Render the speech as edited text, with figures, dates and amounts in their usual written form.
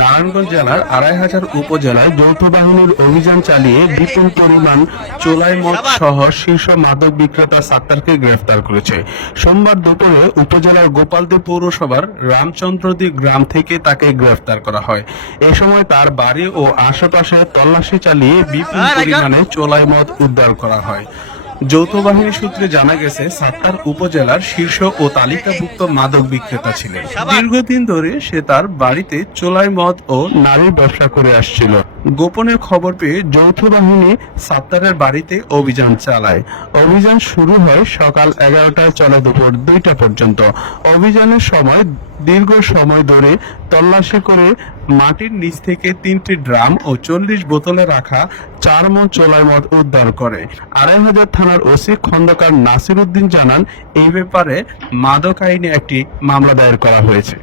নারায়ণগঞ্জ জেলার ২৫০০ উপজেলায় যৌথ বাহিনীর অভিযান চালিয়ে বিপুল পরিমাণ চোলাই মদ সহ শীর্ষ মাদক বিক্রেতা সাত্তারকে গ্রেফতার করেছে। সোমবার দুপুরে উপজেলার গোপালদী পৌরসভার রামচন্দ্রদী গ্রাম থেকে তাকে গ্রেফতার করা হয়। এ সময় তার বাড়ি ও আশেপাশে তল্লাশি চালিয়ে বিপুল পরিমাণে চোলাই মদ উদ্ধার করা হয়। যৌথ বাহিনী সূত্রে জানা গেছে, সাত্তার উপজেলার শীর্ষ ও তালিকাভুক্ত মাদক বিক্রেতা ছিলেন। দীর্ঘদিন ধরে সে তার বাড়িতে চোলাই মদ ও নারীর ব্যবসা করে আসছিল। গোপনে খবর পেয়ে যৌথ বাহিনী সাত্তারের বাড়িতে অভিযান চালায়। অভিযান শুরু হয় সকাল 11টায়, চলে দুপুর 2টা পর্যন্ত। অভিযানের সময় দীর্ঘ সময় ধরে তল্লাশি করে মাটির নিচ থেকে 3টি ড্রাম ও 40 বোতলে রাখা 4 মণ চোলাই মদ উদ্ধার করে। আড়াইহাজার থানার ওসি খন্দকার নাসির উদ্দিন জানান, এই ব্যাপারে মাদক আইনে একটি মামলা দায়ের করা হয়েছে।